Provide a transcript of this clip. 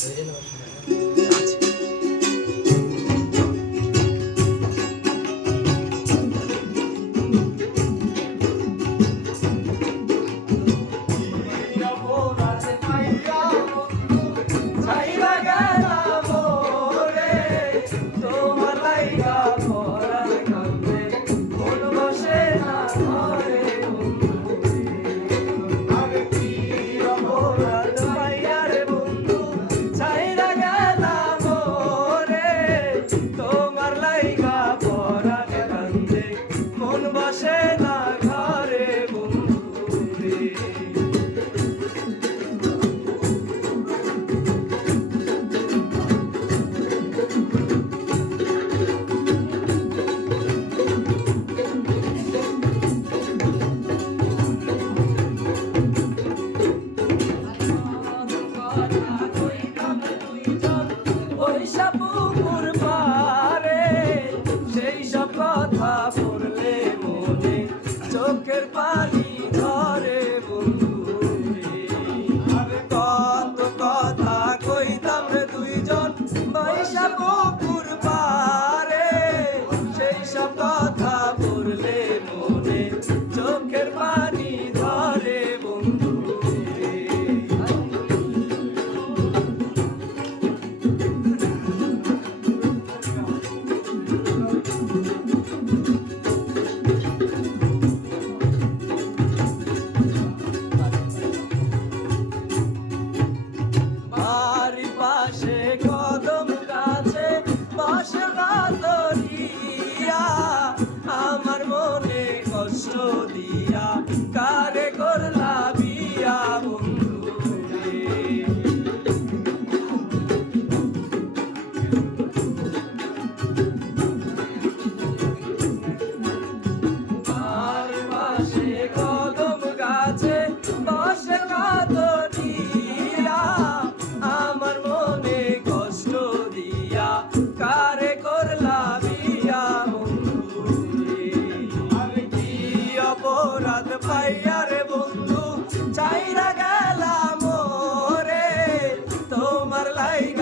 直接弄出来。podcast for the আশা তরিয়া আমার মনে কষ্ট দিয়া পাইয়া রে বন্ধু চাইরা গেলাম রে তোমার লাইক